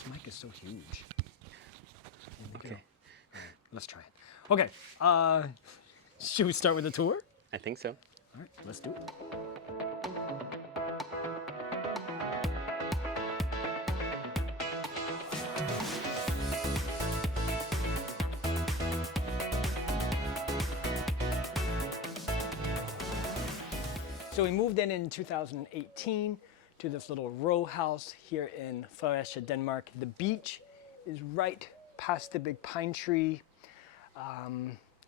This mic is so huge. Okay. Let's try it. Okay, should we start with the tour? I think so. All right, let's do it. So we moved in 2018 to this little row house here in Fredericia, Denmark. The beach is right past the big pine tree.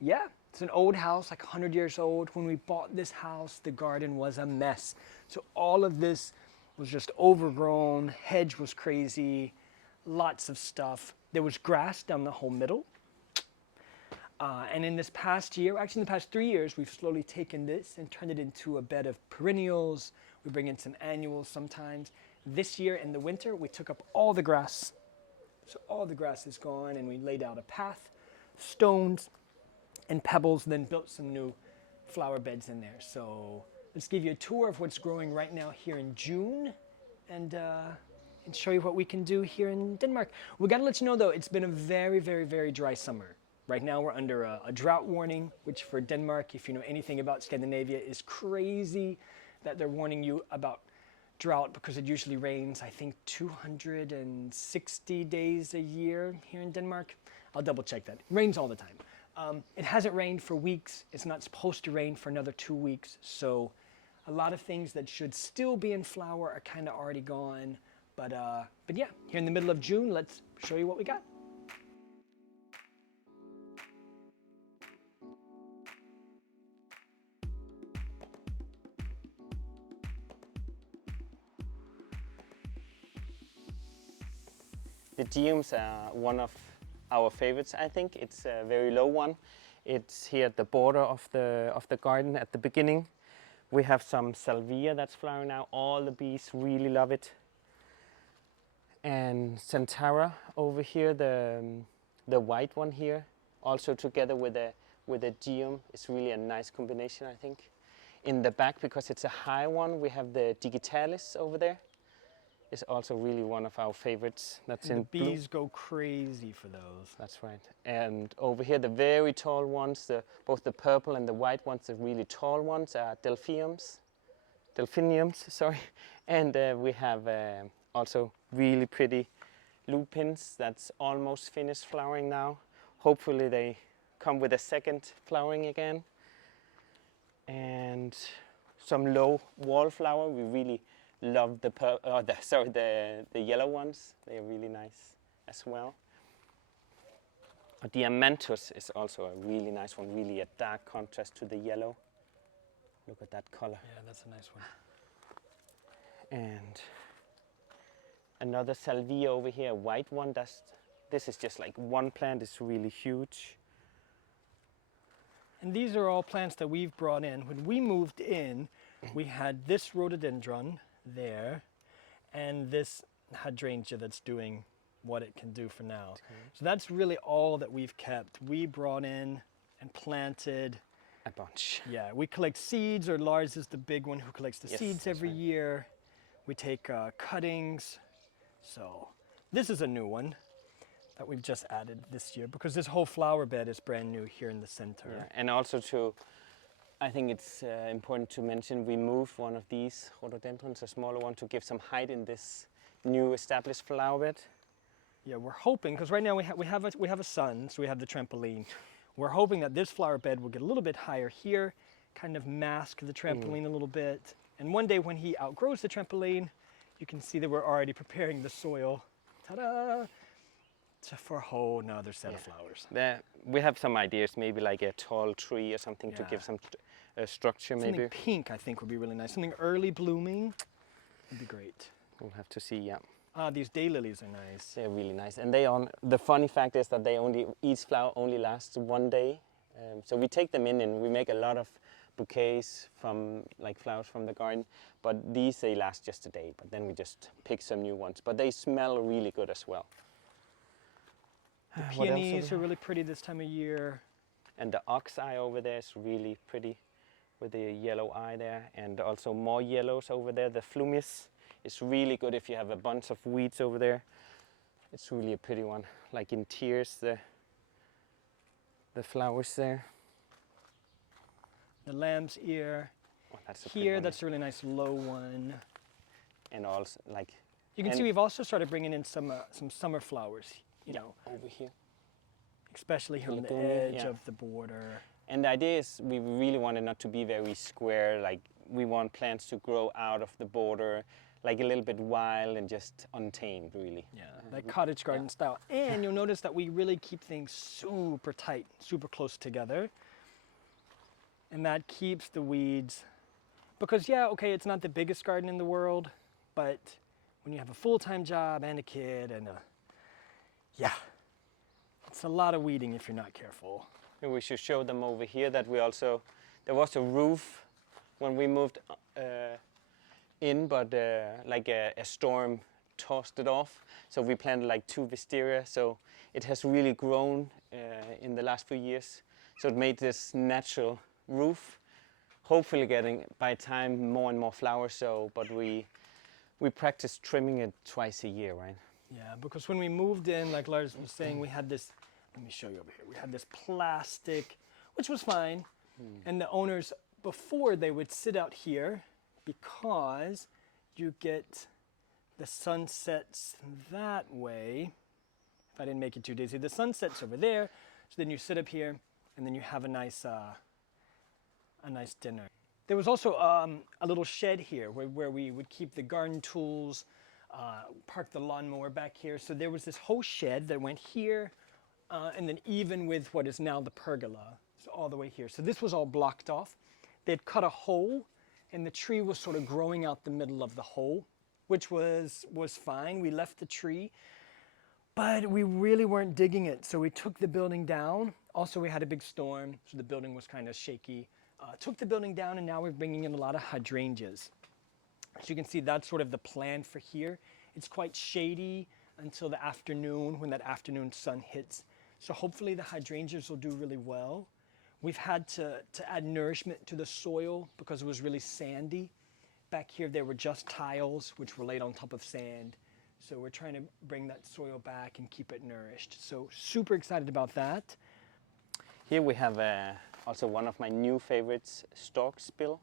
Yeah, it's an old house, like 100 years old. When we bought this house, the garden was a mess. So all of this was just overgrown, hedge was crazy, lots of stuff. There was grass down the whole middle. And in this past year, actually in the past 3 years, we've slowly taken this and turned it into a bed of perennials. We bring in some annuals sometimes. This year in the winter, we took up all the grass. So all the grass is gone, and we laid out a path, stones and pebbles, then built some new flower beds in there. So let's give you a tour of what's growing right now here in June, and show you what we can do here in Denmark. We gotta let you know though, it's been a very, very, very dry summer. Right now we're under a drought warning, which for Denmark, if you know anything about Scandinavia, is crazy that they're warning you about drought because it usually rains, I think, 260 days a year here in Denmark. I'll double check that. It rains all the time. It hasn't rained for weeks. It's not supposed to rain for another 2 weeks. So a lot of things that should still be in flower are kind of already gone. But yeah, here in the middle of June, let's show you what we got. The geums are one of our favorites, I think. It's a very low one. It's here at the border of the garden at the beginning. We have some salvia that's flowering now. All the bees really love it. And Centara over here, the white one here, also together with a geum, is really a nice combination, I think. In the back, because it's a high one, we have the digitalis over there. Is also really one of our favorites. That's in the bees go crazy for those. That's right. And over here, the very tall ones, both the purple and the white ones, the really tall ones, are delphiniums, sorry. And we have also really pretty lupins that's almost finished flowering now. Hopefully they come with a second flowering again. And some low wallflower. We really love the yellow ones. They are really nice as well. Diamanthus is also a really nice one, really a dark contrast to the yellow. Look at that color. Yeah, that's a nice one. And another salvia over here, a white one. This is just like one plant, it's really huge. And these are all plants that we've brought in. When we moved in, we had this rhododendron there, and this hydrangea that's doing what it can do for now. So that's really all that we've kept. We brought in and planted a bunch. Yeah, we collect seeds, or Lars is the big one who collects the seeds every right. year. We take cuttings. So this is a new one that we've just added this year because this whole flower bed is brand new here in the center. Yeah. And also I think it's important to mention we moved one of these rhododendrons, a smaller one, to give some height in this new established flower bed. Yeah, we're hoping, because right now we have a sun, so we have the trampoline. We're hoping that this flower bed will get a little bit higher here, kind of mask the trampoline a little bit. And one day when he outgrows the trampoline, you can see that we're already preparing the soil. Ta-da! For a whole nother set of flowers. We have some ideas, maybe like a tall tree or something to give some structure. Something maybe pink, I think, would be really nice. Something early blooming would be great. We'll have to see. Yeah. These daylilies are nice. They're really nice, and the funny fact is that each flower only lasts 1 day. So we take them in and we make a lot of bouquets from flowers from the garden. But these, they last just a day. But then we just pick some new ones. But they smell really good as well. The peonies are really pretty this time of year. And the ox eye over there is really pretty with the yellow eye there. And also more yellows over there. The flumis is really good if you have a bunch of weeds over there. It's really a pretty one, like in tiers, the flowers there. The lamb's ear. Oh, that's a pretty Here, one. that's a really nice low one. And also like You can see we've also started bringing in some summer flowers, you know, over here. especially here on the Pelargonium, edge yeah. of the border. And the idea is we really want it not to be very square. Like we want plants to grow out of the border, like a little bit wild and just untamed, really. Yeah, like cottage garden style. And you'll notice that we really keep things super tight, super close together. And that keeps the weeds, because yeah, okay, it's not the biggest garden in the world, but when you have a full-time job and a kid and yeah, it's a lot of weeding if you're not careful. And we should show them over here that we also, there was a roof when we moved in, but like a storm tossed it off. So we planted like 2 wisteria. So it has really grown in the last few years. So it made this natural roof, hopefully getting by time more and more flowers. So, but we practice trimming it twice a year, right? Yeah, because when we moved in, like Lars was saying, we had this, let me show you over here. We had this plastic, which was fine. And the owners, before, they would sit out here because you get the sun sets that way. If I didn't make it too dizzy, the sun sets over there. So then you sit up here and then you have a nice dinner. There was also a little shed here where we would keep the garden tools, park the lawnmower back here. So there was this whole shed that went here, and then even with what is now the pergola, so all the way here. So this was all blocked off. They'd cut a hole, and the tree was sort of growing out the middle of the hole, which was fine. We left the tree, but we really weren't digging it. So we took the building down. Also, we had a big storm, so the building was kind of shaky. Took the building down, and now we're bringing in a lot of hydrangeas. As you can see, that's sort of the plan for here. It's quite shady until the afternoon, when that afternoon sun hits. So hopefully the hydrangeas will do really well. We've had to add nourishment to the soil because it was really sandy. Back here, there were just tiles, which were laid on top of sand. So we're trying to bring that soil back and keep it nourished. So super excited about that. Here we have also one of my new favorites, stork spill.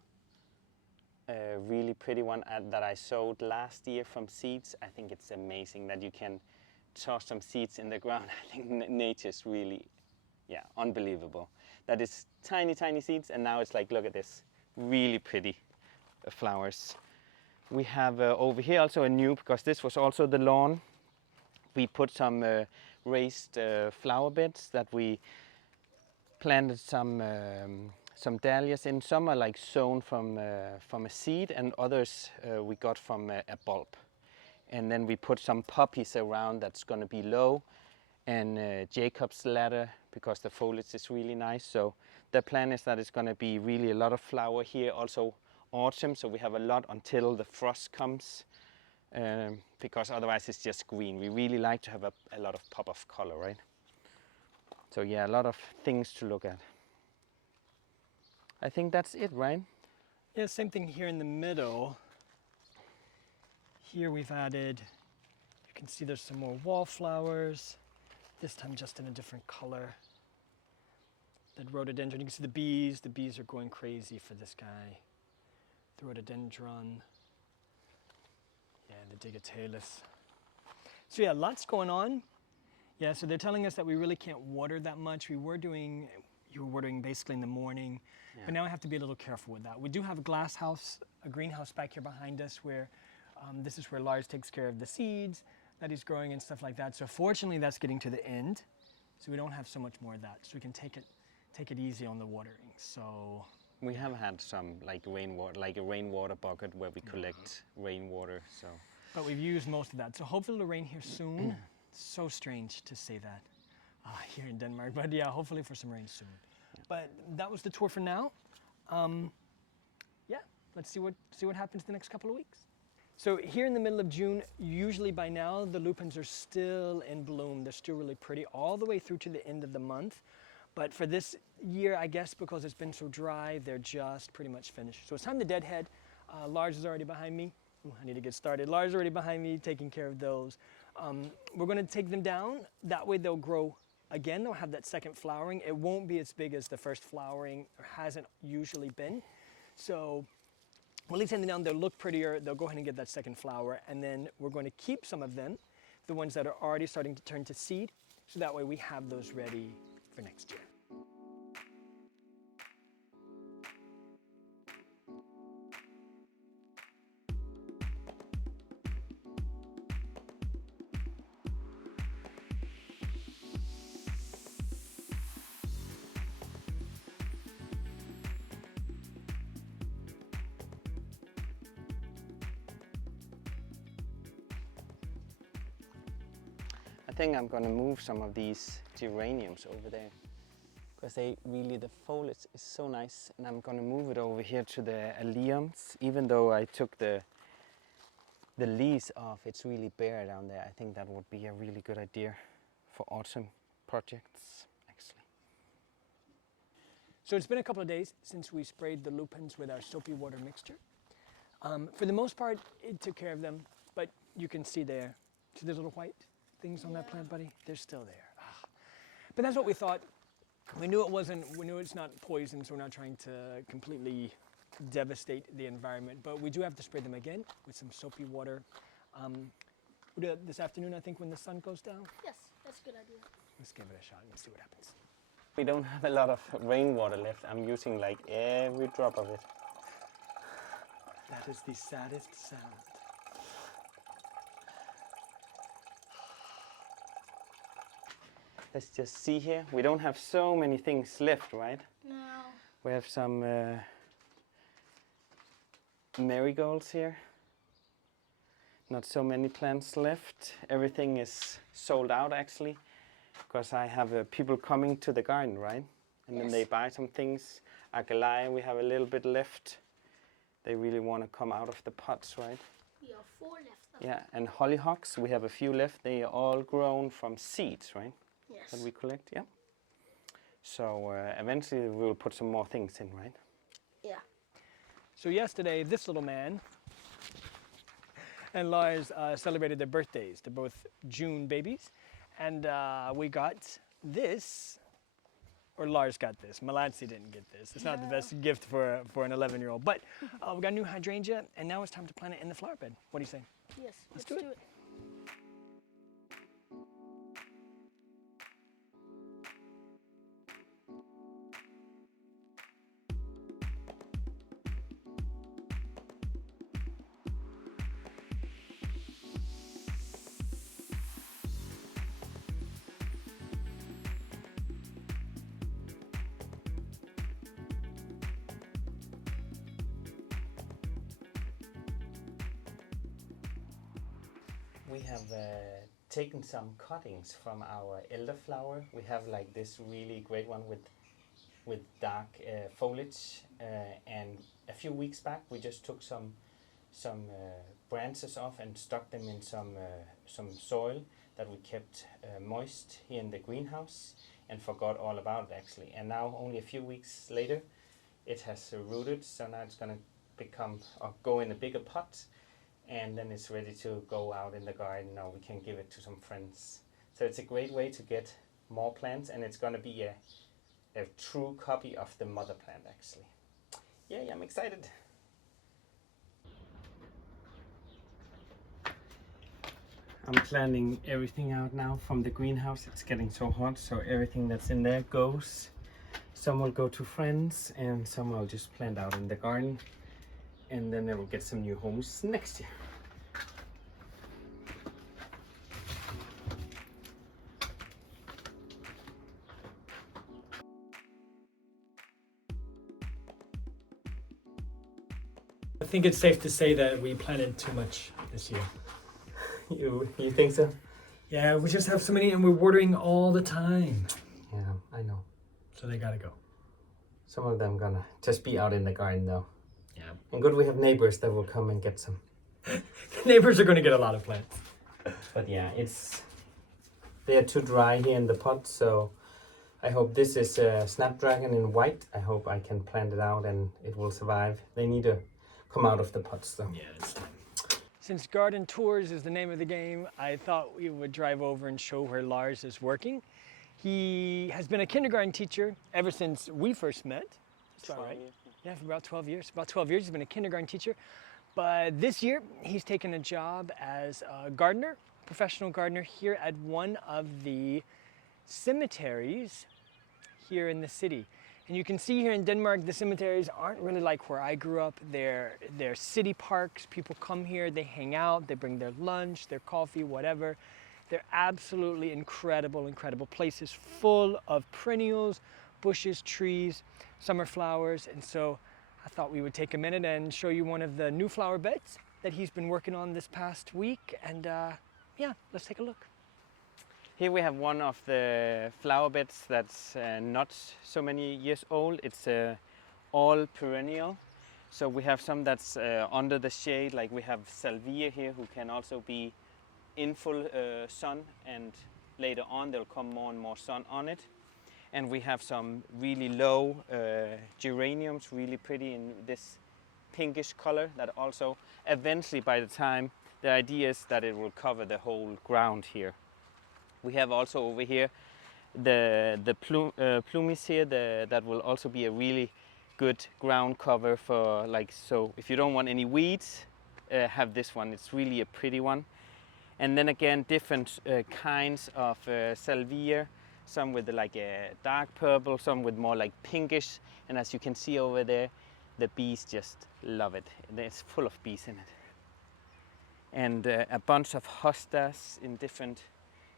A really pretty one that I sowed last year from seeds. I think it's amazing that you can toss some seeds in the ground. I think nature's really, yeah, unbelievable. That is tiny, tiny seeds, and now it's like, look at this, really pretty flowers. We have over here also a new, because this was also the lawn. We put some raised flower beds that we planted some dahlias in. Some are like sown from a seed, and others we got from a bulb. And then we put some poppies around that's going to be low, and Jacob's ladder, because the foliage is really nice. So the plan is that it's going to be really a lot of flower here, also autumn, so we have a lot until the frost comes, because otherwise it's just green. We really like to have a lot of pop of color, right? So yeah, a lot of things to look at. I think that's it, right? Yeah, same thing here in the middle. Here we've added, you can see there's some more wallflowers, this time just in a different color. That rhododendron, you can see the bees are going crazy for this guy. The rhododendron, yeah, the digitalis. So yeah, lots going on. Yeah, so they're telling us that we really can't water that much. You were watering basically in the morning, but now I have to be a little careful with that. We do have a glass house, a greenhouse back here behind us where this is where Lars takes care of the seeds that he's growing and stuff like that. So fortunately that's getting to the end, so we don't have so much more of that. So we can take it easy on the watering. So we have had some like rainwater, like a rainwater bucket where we collect rainwater. So, but we've used most of that. So hopefully it'll rain here soon. So strange to say that here in Denmark, but yeah, hopefully for some rain soon. But that was the tour for now. Yeah, let's see what happens the next couple of weeks. So here in the middle of June, usually by now the lupins are still in bloom. They're still really pretty all the way through to the end of the month. But for this year, I guess because it's been so dry, they're just pretty much finished. So it's time to deadhead. Lars is already behind me. Ooh, I need to get started. Lars already behind me taking care of those. We're going to take them down. That way they'll grow again. They'll have that second flowering. It won't be as big as the first flowering, or hasn't usually been. So we'll leave them down. They'll look prettier. They'll go ahead and get that second flower. And then we're going to keep some of them, the ones that are already starting to turn to seed. So that way we have those ready for next year. I think I'm gonna move some of these geraniums over there because the foliage is so nice, and I'm gonna move it over here to the alliums. Even though I took the leaves off, it's really bare down there. I think that would be a really good idea for autumn projects, actually. So it's been a couple of days since we sprayed the lupins with our soapy water mixture. For the most part, it took care of them, but you can see there, see those little white things on that plant, buddy? They're still there. But that's what we thought. We knew it's not poison, so we're not trying to completely devastate the environment, but we do have to spray them again with some soapy water. We'll do that this afternoon, I think, when the sun goes down. Yes, that's a good idea. Let's give it a shot and see what happens. We don't have a lot of rainwater left. I'm using like every drop of it. That is the saddest sound. Let's just see here. We don't have so many things left, right? No. We have some marigolds here. Not so many plants left. Everything is sold out, actually, because I have people coming to the garden, right? And then they buy some things. Agalaya, we have a little bit left. They really want to come out of the pots, right? We have 4 left. Yeah, and hollyhocks, we have a few left. They are all grown from seeds, right? Yes. That we collect, yeah. So eventually we'll put some more things in, right? Yeah. So yesterday, this little man and Lars celebrated their birthdays. They're both June babies. And we got this, or Lars got this. Melancy didn't get this. It's not the best gift for an 11-year-old. But we got a new hydrangea, and now it's time to plant it in the flower bed. What do you say? Yes, Let's do do it. it. We have taken some cuttings from our elderflower. We have like this really great one with dark foliage, and a few weeks back we just took some branches off and stuck them in some soil that we kept moist here in the greenhouse, and forgot all about it, actually. And now, only a few weeks later, it has rooted, so now it's going to go in a bigger pot, and then it's ready to go out in the garden, or we can give it to some friends. So it's a great way to get more plants, and it's going to be a true copy of the mother plant, actually. Yeah, I'm excited. I'm planning everything out now from the greenhouse. It's getting so hot, so everything that's in there goes. Some will go to friends, and some I'll just plant out in the garden, and then they will get some new homes next year. I think it's safe to say that we planted too much this year. You think so? Yeah, we just have so many, and we're watering all the time. Yeah, I know. So they gotta go. Some of them gonna just be out in the garden though. Yeah. And good we have neighbors that will come and get some. Neighbors are gonna get a lot of plants. But yeah, they are too dry here in the pot, so I hope this is a snapdragon in white. I hope I can plant it out and it will survive. They need to come out of the pots though. Yeah, it's time. since garden tours is the name of the game, I thought we would drive over and show where Lars is working. He has been a kindergarten teacher ever since we first met. That's about 12 right. years. Yeah, for about 12 years. About 12 years he's been a kindergarten teacher. But this year he's taken a job as a gardener, professional gardener here at one of the cemeteries here in the city. And you can see here in Denmark, the cemeteries aren't really like where I grew up. They're city parks. People come here, they hang out, they bring their lunch, their coffee, whatever. They're absolutely incredible, incredible places full of perennials, bushes, trees, summer flowers. And so I thought we would take a minute and show you one of the new flower beds that he's been working on this past week. And yeah, let's take a look. Here we have one of the flower beds that's not so many years old. It's all perennial. So we have some that's under the shade, like we have salvia here, who can also be in full sun, and later on there'll come more and more sun on it. And we have some really low geraniums, really pretty in this pinkish color, that also eventually, by the time, the idea is that it will cover the whole ground here. We have also over here the plumies here, that will also be a really good ground cover for, like, so if you don't want any weeds, have this one. It's really a pretty one. And then again, different kinds of salvia, some with like a dark purple, some with more like pinkish. And as you can see over there, the bees just love it. It's full of bees in it. And a bunch of hostas in different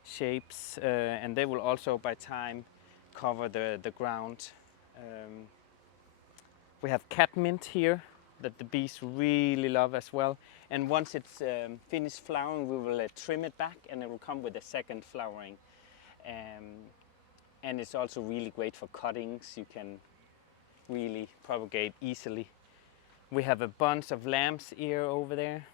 shapes, and they will also by time cover the ground. We have catmint here that the bees really love as well. And once it's finished flowering, we will trim it back, and it will come with a second flowering. And it's also really great for cuttings. You can really propagate easily. We have a bunch of lamps here over there.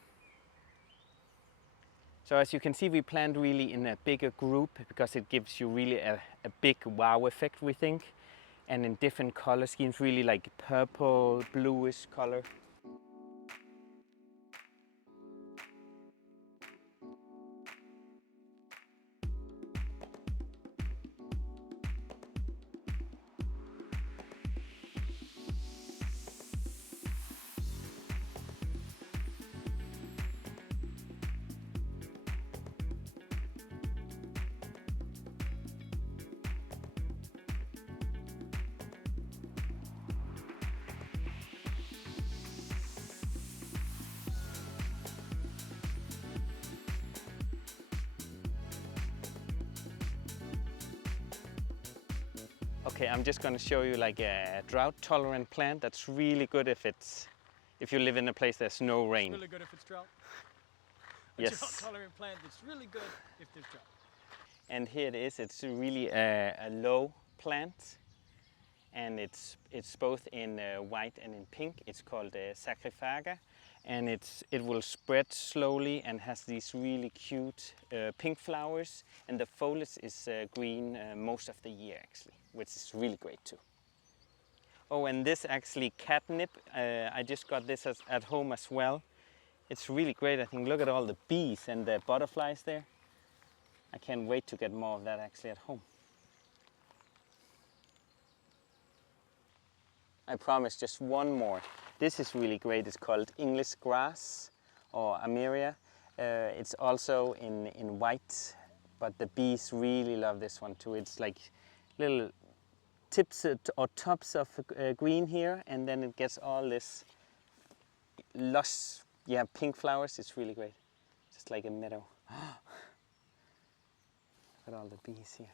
So as you can see, we planned really in a bigger group because it gives you really a big wow effect, we think. And in different color schemes, really like purple, bluish color. Okay, I'm just going to show you like a drought-tolerant plant that's really good if you live in a place there's no rain. Really good if it's drought. Yes. Drought-tolerant plant that's really good if there's drought. And here it is. It's really a low plant, and it's both in white and in pink. It's called Sacrifaga, and it will spread slowly and has these really cute pink flowers, and the foliage is green most of the year actually, which is really great too. Oh, and this actually catnip, I just got this at home as well. It's really great. I think look at all the bees and the butterflies there. I can't wait to get more of that actually at home. I promise just one more. This is really great. It's called English grass or Ameria. It's also in white, but the bees really love this one too. It's like little tips or tops of green here, and then it gets all this lush, pink flowers. It's really great. Just like a meadow. Look at all the bees here.